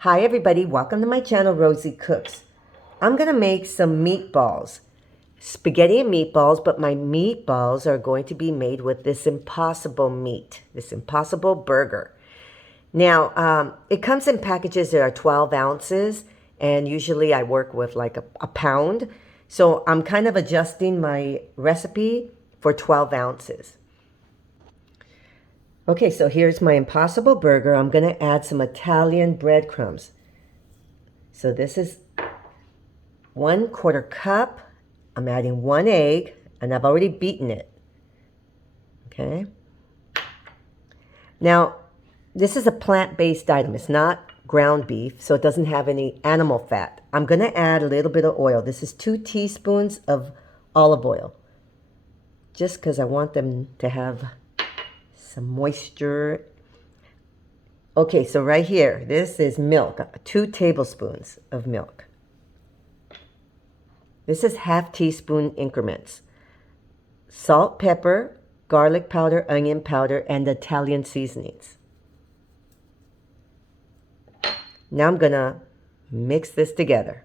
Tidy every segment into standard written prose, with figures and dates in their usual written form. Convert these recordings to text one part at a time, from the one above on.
Hi everybody, welcome to my channel, Rosie Cooks. I'm gonna make some meatballs, spaghetti and meatballs, but my meatballs are going to be made with this impossible meat, this impossible burger. Now, it comes in packages that are 12 ounces, and usually I work with like a pound. So I'm kind of adjusting my recipe for 12 ounces. Okay, so here's my impossible burger. I'm gonna add some Italian breadcrumbs. So this is 1/4 cup. I'm adding 1 egg, and I've already beaten it. Okay. Now, this is a plant-based item. It's not ground beef, so it doesn't have any animal fat. I'm going to add a little bit of oil. This is 2 teaspoons of olive oil, just because I want them to have some moisture. Okay, so right here, this is milk, 2 tablespoons of milk. This is 1/2 teaspoon increments. Salt, pepper, garlic powder, onion powder, and Italian seasonings. Now I'm gonna mix this together.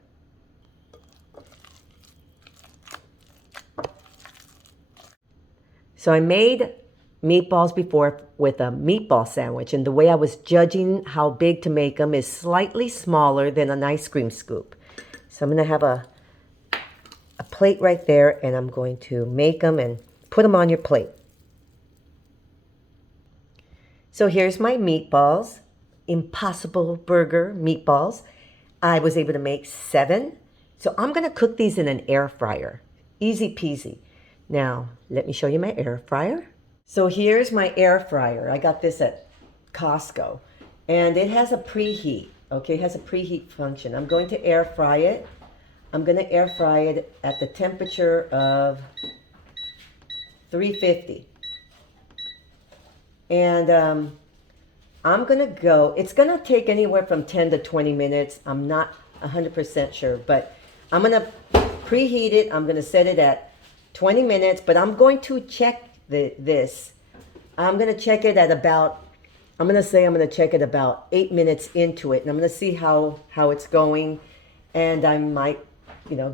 So I made meatballs before with a meatball sandwich, and the way I was judging how big to make them is slightly smaller than an ice cream scoop. So I'm gonna have a plate right there, and I'm going to make them and put them on your plate. So here's my meatballs, impossible burger meatballs. I was able to make 7. So I'm gonna cook these in an air fryer. Easy peasy. Now, let me show you my air fryer. So here's my air fryer. I got this at Costco, and it has a preheat, okay? It has a preheat function. I'm going to air fry it. I'm gonna air fry it at the temperature of 350. And I'm gonna go, it's gonna take anywhere from 10 to 20 minutes. I'm not 100% sure, but I'm gonna preheat it. I'm gonna set it at 20 minutes, but I'm going to check this. I'm gonna check it at about, I'm gonna check it about 8 minutes into it, and I'm gonna see how it's going. And I might,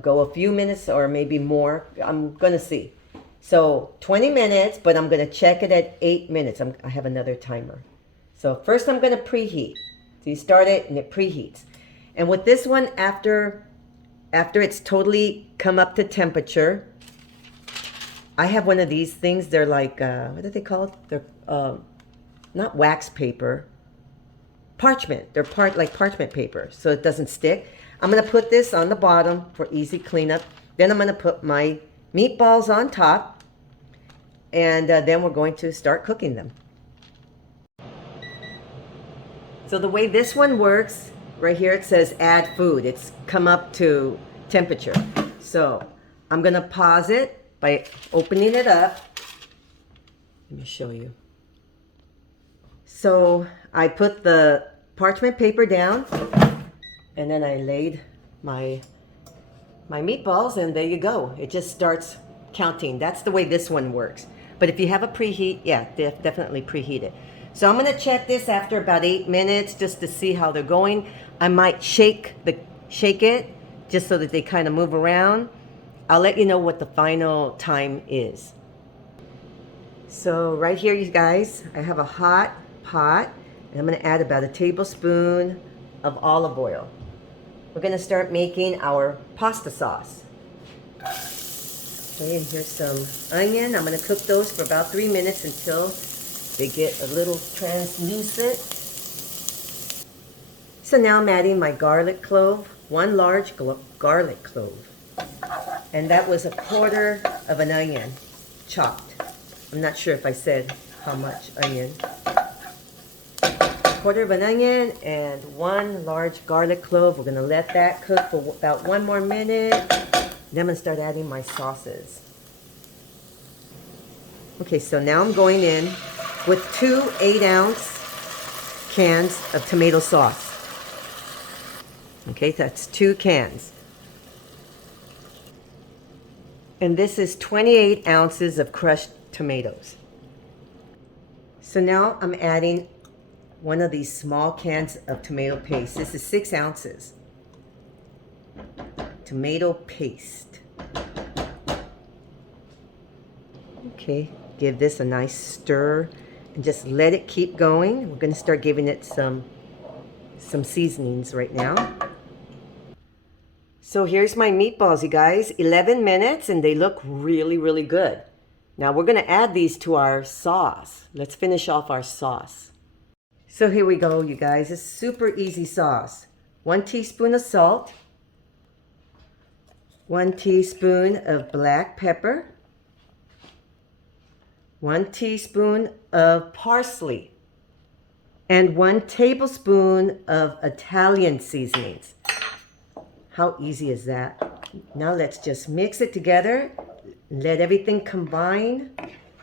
go a few minutes or maybe more. I'm gonna see. So 20 minutes, but I'm gonna check it at 8 minutes. I have another timer. So first I'm gonna preheat. So you start it and it preheats. And with this one, after it's totally come up to temperature, I have one of these things. They're like, what are they called? They're not wax paper, parchment. They're like parchment paper, so it doesn't stick. I'm gonna put this on the bottom for easy cleanup. Then I'm gonna put my meatballs on top, and then we're going to start cooking them. So the way this one works, right here it says add food. It's come up to temperature. So I'm gonna pause it by opening it up. Let me show you. So I put the parchment paper down, and then I laid my meatballs, and there you go. It just starts counting. That's the way this one works. But if you have a preheat, yeah, definitely preheat it. So I'm gonna check this after about 8 minutes just to see how they're going. I might shake it just so that they kind of move around. I'll let you know what the final time is. So right here, you guys, I have a hot pot, and I'm gonna add about a tablespoon of olive oil. We're gonna start making our pasta sauce. Okay, and here's some onion. I'm gonna cook those for about 3 minutes until they get a little translucent. So now I'm adding my garlic clove, 1 large garlic clove. And that was 1/4 of an onion, chopped. I'm not sure if I said how much onion. 1/4 of an onion and 1 large garlic clove. We're gonna let that cook for about 1 more minute. Then I'm gonna start adding my sauces. Okay, so now I'm going in with 2 8-ounce cans of tomato sauce. Okay, that's 2 cans. And this is 28 ounces of crushed tomatoes. So now I'm adding one of these small cans of tomato paste. This is 6 ounces. Tomato paste. Okay, give this a nice stir and just let it keep going. We're going to start giving it some seasonings right now. So here's my meatballs, you guys. 11 minutes and they look really, really good. Now we're going to add these to our sauce. Let's finish off our sauce. So here we go, you guys. It's super easy sauce. 1 teaspoon of salt. 1 teaspoon of black pepper. 1 teaspoon of parsley. And 1 tablespoon of Italian seasonings. How easy is that? Now let's just mix it together. Let everything combine.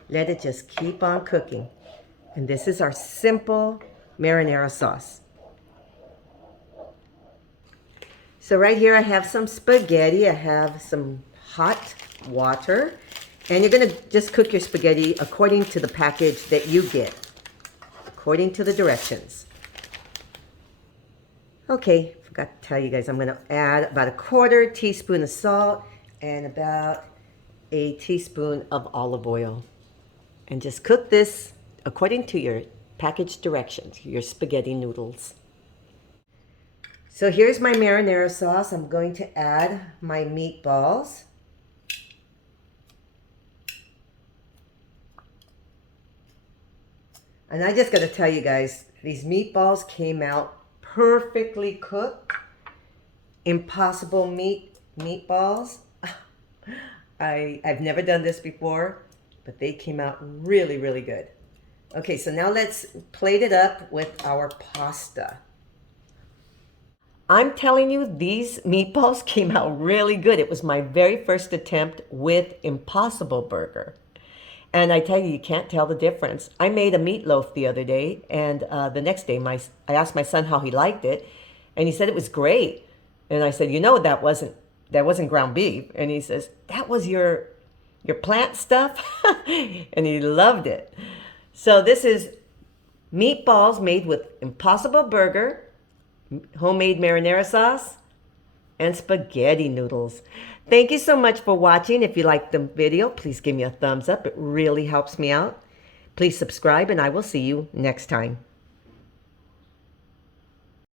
Let it just keep on cooking. And this is our simple marinara sauce. So right here I have some spaghetti. I have some hot water. And you're going to just cook your spaghetti according to the package that you get. According to the directions. Okay, forgot to tell you guys, I'm going to add about 1/4 teaspoon of salt and about 1 teaspoon of olive oil. And just cook this according to your package directions, your spaghetti noodles. So here's my marinara sauce. I'm going to add my meatballs. And I just got to tell you guys, these meatballs came out perfectly cooked. Impossible meatballs. I've never done this before, but they came out really, really good. Okay, so now let's plate it up with our pasta. I'm telling you, these meatballs came out really good. It was my very first attempt with Impossible Burger. And I tell you, you can't tell the difference. I made a meatloaf the other day, and the next day I asked my son how he liked it, and he said it was great. And I said, you know, that wasn't ground beef. And he says, that was your plant stuff? And he loved it. So this is meatballs made with Impossible Burger, homemade marinara sauce, and spaghetti noodles. Thank you so much for watching. If you liked the video, please give me a thumbs up. It really helps me out. Please subscribe, and I will see you next time.